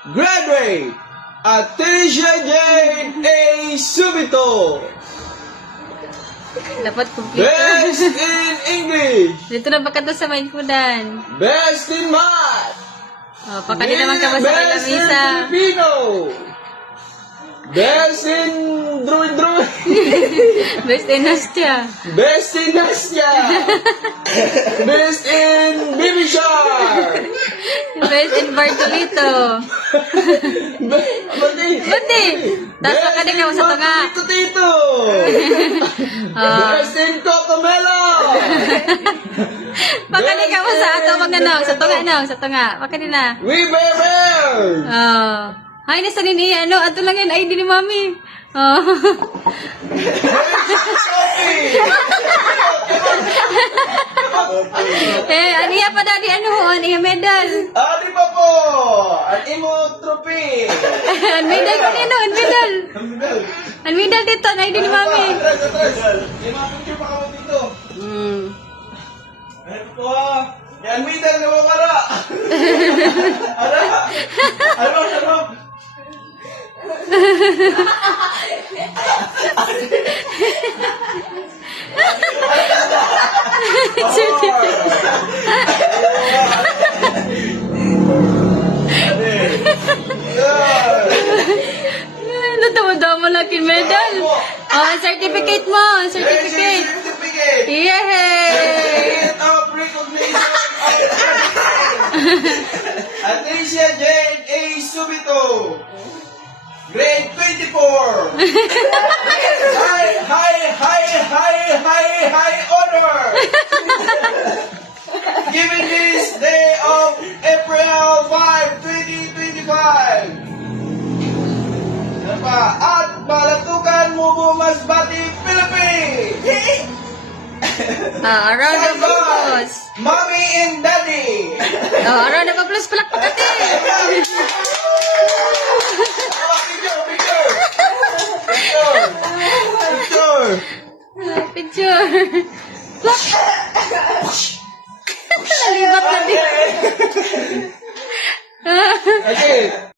Graduate Atricia Jane A. Subito. Dapat kumpleto. Best in English. Dito na ba ka to sa Mainkudan? Best in Math. Oh, pakali naman ka ba sa Best in Kalamisa? Filipino. Best in Druid. Best in Nastia. Best in Nasya. Best in Baby Shark. Best in Bartolito. Bati! Tapos pakali ka mo sa tunga. Tito. Best in Cocomelo. Pakali ka mo sa ato magnanaw. Sa tunga, no? Sa tunga. Pakali na. We Bear. Oh. Ay, nasa rin ano? Ato lang yun. ID ni Mami. Oh. Aniya pa dali ano ho? Aniya medal. Di pa po. Ang imo trophy. Ang medal ko nino. Ang medal. Ang medal dito. Ang ID ni Mami. Atras. May mga picture pa kamo dito. Ano po ha? Yan middle na mamara. Ano? Natawa mo lang kin medal. Oh, certificate mo. Certificate. Yay! Of recognition Atricia Jane A. Subito. Grade 24. High honor. Given this day of April 5, 2025. Ano pa? At Balatukan Mubo Masbati, Philippines. Round of applause. Mommy and Daddy. Round of applause. Palakpak ate. Picture. Picture. Nalibat na din. Okay.